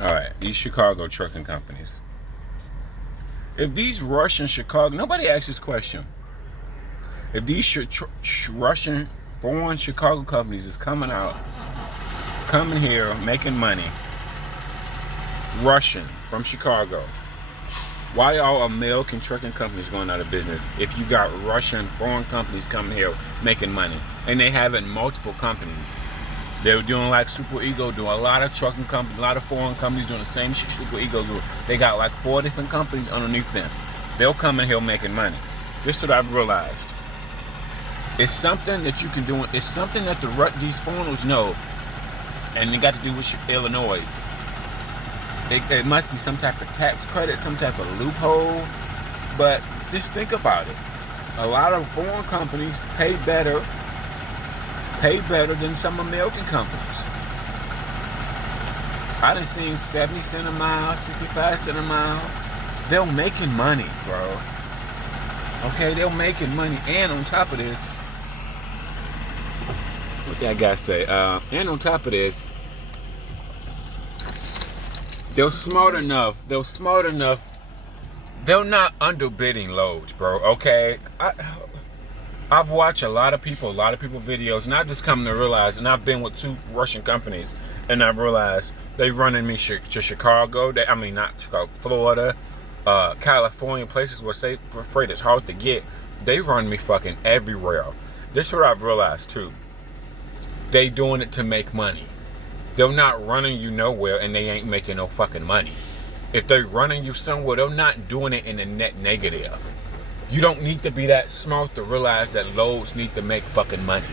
All right, these Chicago trucking companies. If these Russian Chicago, nobody asks this question. If these Russian foreign Chicago companies is coming here, making money, Russian from Chicago, why are American trucking companies going out of business if you got Russian foreign companies coming here making money? And they having multiple companies. They're doing like Super Ego, doing a lot of trucking companies, a lot of foreign companies doing the same shit Super Ego do. They got like 4 different companies underneath them. They'll come in here making money. This is what I've realized. It's something that you can do. It's something that these foreigners know, and it got to do with Illinois. It must be some type of tax credit, some type of loophole. But just think about it. A lot of foreign companies pay better than some American companies. I done seen 70 cents a mile, 65 cents a mile. They're making money, bro. Okay, they're making money. And on top of this, what that guy say? And on top of this, they're smart enough. They're not underbidding loads, bro. Okay, I've watched a lot of people videos, and I've just come to realize, and I've been with 2 Russian companies, and I've realized they running me to Chicago. Not Chicago, Florida, California, places where freight is hard to get. They run me fucking everywhere. This is what I've realized too. They doing it to make money. They're not running you nowhere, and they ain't making no fucking money. If they're running you somewhere, they're not doing it in a net negative. You don't need to be that smart to realize that loads need to make fucking money.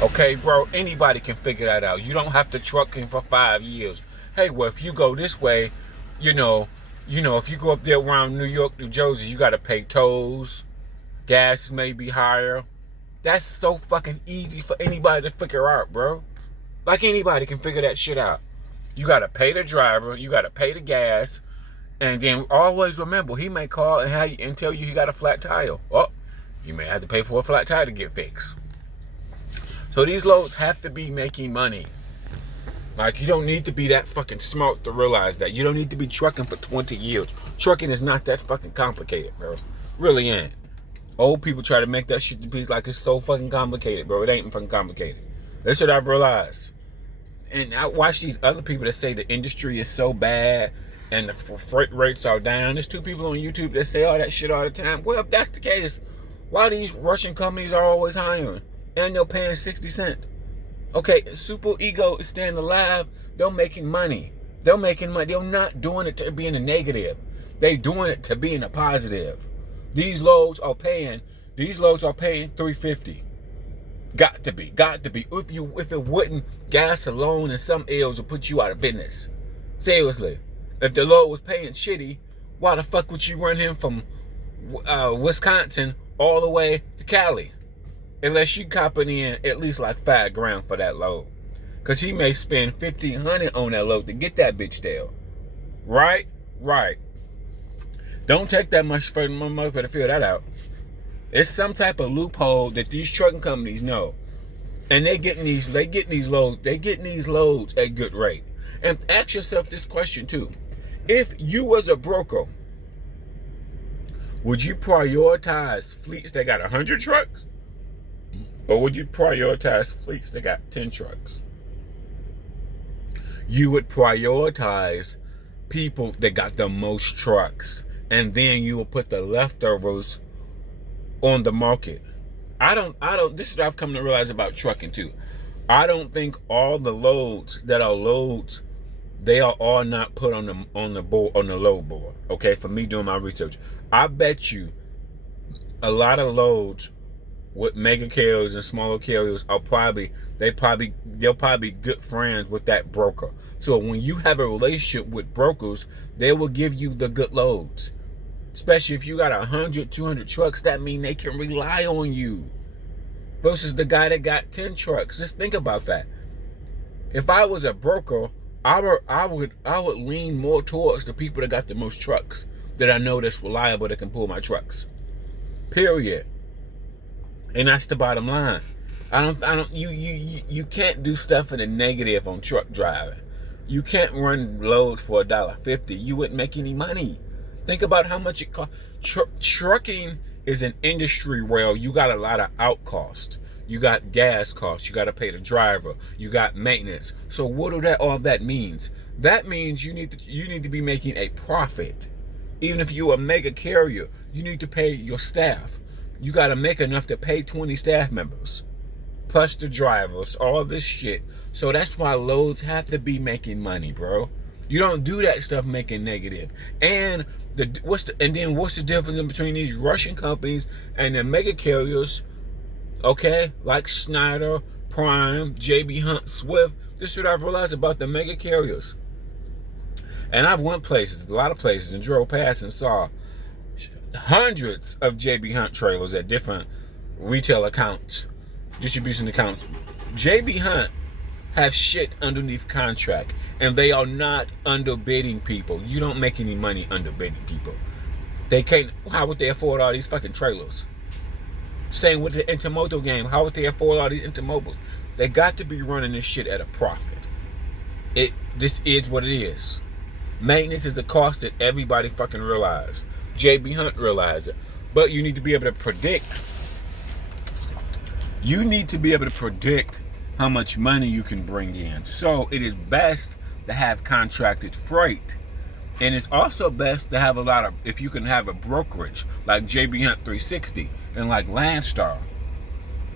Okay, bro, anybody can figure that out. You don't have to trucking for 5 years. Hey, well, if you go this way, if you go up there around New York, New Jersey, you got to pay tolls. Gas may be higher. That's so fucking easy for anybody to figure out, bro. Like, anybody can figure that shit out. You got to pay the driver. You got to pay the gas. And then always remember, he may call and tell you he got a flat tire. Oh, you may have to pay for a flat tire to get fixed. So these loads have to be making money. Like, you don't need to be that fucking smart to realize that. You don't need to be trucking for 20 years. Trucking is not that fucking complicated, bro. Really ain't. Old people try to make that shit to be like it's so fucking complicated, bro. It ain't fucking complicated. That's what I've realized. And I watch these other people that say the industry is so bad and the freight rates are down. There's 2 people on YouTube that say all that shit all the time. Well, if that's the case, why these Russian companies are always hiring and they're paying 60 cents? Okay, Super Ego is staying alive. They're making money. They're making money. They're not doing it to be in a negative. They're doing it to be in a positive. These loads are paying $350. Got to be. If it wouldn't, gas alone and some ills will put you out of business. Seriously. If the load was paying shitty, why the fuck would you run him from Wisconsin all the way to Cali? Unless you copping in at least like $5,000 for that load. Cause he may spend $1,500 on that load to get that bitch there. Right? Don't take that much for my mother to figure that out. It's some type of loophole that these trucking companies know. And they getting these loads at good rate. And ask yourself this question too. If you was a broker, would you prioritize fleets that got 100 trucks? Or would you prioritize fleets that got 10 trucks? You would prioritize people that got the most trucks. And then you will put the leftovers on the market. This is what I've come to realize about trucking too. I don't think all the loads that are loads, they are all not put on the load board. Okay, for me doing my research, I bet you a lot of loads with mega carriers and smaller carriers they'll probably be good friends with that broker. So when you have a relationship with brokers, they will give you the good loads. Especially if you got 100, 200 trucks, that means they can rely on you. Versus the guy that got 10 trucks. Just think about that. If I was a broker, I would lean more towards the people that got the most trucks, that I know that's reliable, that can pull my trucks. Period. And that's the bottom line. You can't do stuff in a negative on truck driving. You can't run loads for $1.50. You wouldn't make any money. Think about how much it costs. Trucking is an industry where you got a lot of out cost. You got gas costs. You got to pay the driver. You got maintenance. So what do all that means? That means you need to be making a profit. Even if you're a mega carrier, you need to pay your staff. You got to make enough to pay 20 staff members, plus the drivers, all this shit. So that's why loads have to be making money, bro. You don't do that stuff making negative. And what's the difference between these Russian companies and the mega carriers? Okay, like Schneider, Prime, JB Hunt, Swift. This is what I've realized about the mega carriers. And I've went places, a lot of places, and drove past and saw hundreds of JB Hunt trailers at different retail accounts, distribution accounts. JB Hunt have shit underneath contract, and they are not underbidding people. You don't make any money underbidding people. They can't. How would they afford all these fucking trailers? Same with the Intermoto game. How would they afford all these Intermobiles? They got to be running this shit at a profit. It just is what it is. Maintenance is the cost that everybody fucking realize. JB Hunt realized it. But you need to be able to predict. You need to be able to predict how much money you can bring in. So it is best to have contracted freight. And it's also best to have a lot of, if you can have a brokerage like JB Hunt 360 and like Landstar.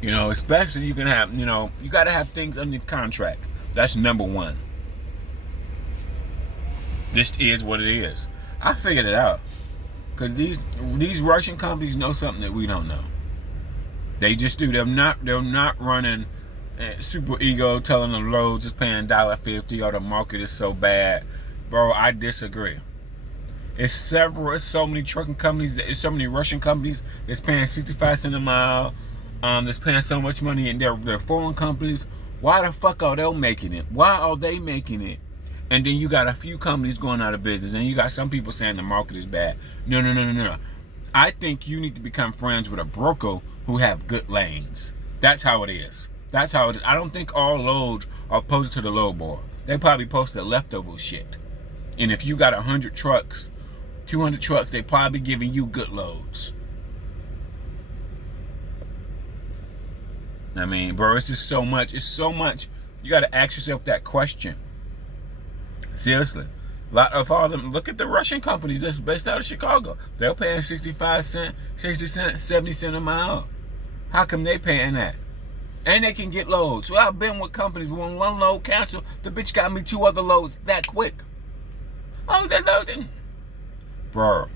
You know, especially you can have, you know, you got to have things under contract. That's number one. This is what it is. I figured it out. Because these Russian companies know something that we don't know. They just do. They're not running super ego, telling them loads is paying $1.50 or the market is so bad. Bro, I disagree. It's so many trucking companies, it's so many Russian companies that's paying 65 cents a mile, that's paying so much money, and they're foreign companies. Why the fuck are they making it? Why are they making it? And then you got a few companies going out of business, and you got some people saying the market is bad. No. I think you need to become friends with a broker who have good lanes. That's how it is. That's how it is. I don't think all loads are posted to the load board. They probably post the leftover shit. And if you got 100 trucks, 200 trucks, they probably giving you good loads. I mean, bro, it's just so much. It's so much. You got to ask yourself that question. Seriously. A lot of all them, look at the Russian companies that's based out of Chicago. They're paying 65 cents, 60 cents, 70 cents a mile. How come they paying that? And they can get loads. Well, I've been with companies when one load canceled, the bitch got me 2 other loads that quick. Oh, that loading. Bro.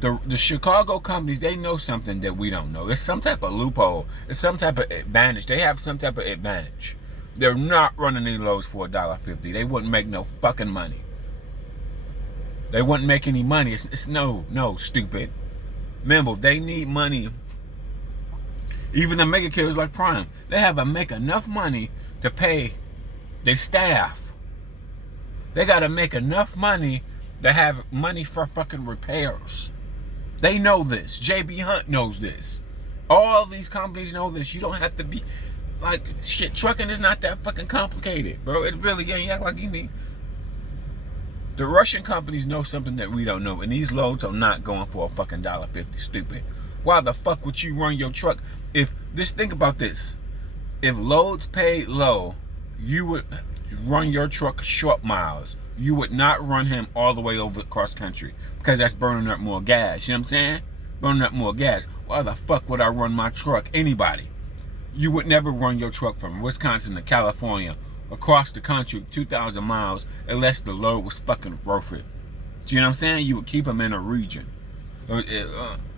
The Chicago companies, they know something that we don't know. It's some type of loophole. It's some type of advantage. They have some type of advantage. They're not running any loads for $1.50. They wouldn't make no fucking money. They wouldn't make any money. It's no, stupid. Remember, they need money. Even the mega carriers like Prime, they have to make enough money to pay their staff. They got to make enough money to have money for fucking repairs. They know this. JB Hunt knows this. All these companies know this. You don't have to be like, shit, trucking is not that fucking complicated, bro. It really ain't. You act like you need. The Russian companies know something that we don't know, and these loads are not going for a fucking $1.50. Stupid. Why the fuck would you run your truck? Just think about this. If loads paid low, you would run your truck short miles. You would not run him all the way over cross country, because that's burning up more gas. You know what I'm saying? Burning up more gas. Why the fuck would I run my truck? Anybody. You would never run your truck from Wisconsin to California across the country 2,000 miles unless the load was fucking worth it. Do you know what I'm saying? You would keep them in a region.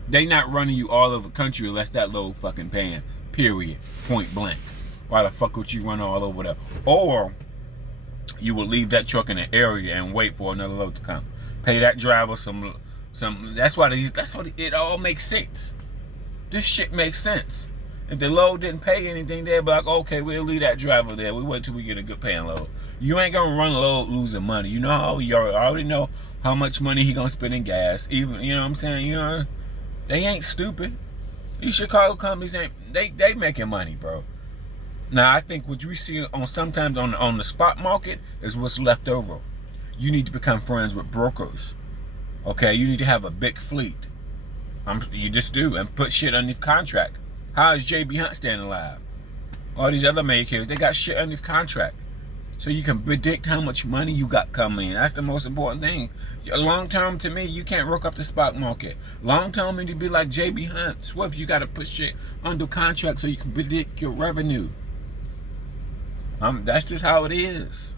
They not running you all over the country unless that load fucking paying. Period. Point blank. Why the fuck would you run all over there? Or you would leave that truck in the area and wait for another load to come. Pay that driver some. That's why it all makes sense. This shit makes sense. If the load didn't pay anything, they'd be like, okay, we'll leave that driver there. We wait till we get a good paying load. You ain't gonna run a load losing money. You know how you already know how much money he gonna spend in gas. Even, you know what I'm saying? You know, they ain't stupid. These Chicago companies ain't they making money, bro. Now, I think what you see on sometimes on the spot market is what's left over. You need to become friends with brokers. Okay, you need to have a big fleet. You just do, and put shit underneath contract. How is JB Hunt staying alive? All these other makers, they got shit underneath contract. So you can predict how much money you got coming in. That's the most important thing. Long term, to me, you can't work off the stock market. Long term, you need to be like JB Hunt. Swift, you got to put shit under contract so you can predict your revenue. That's just how it is.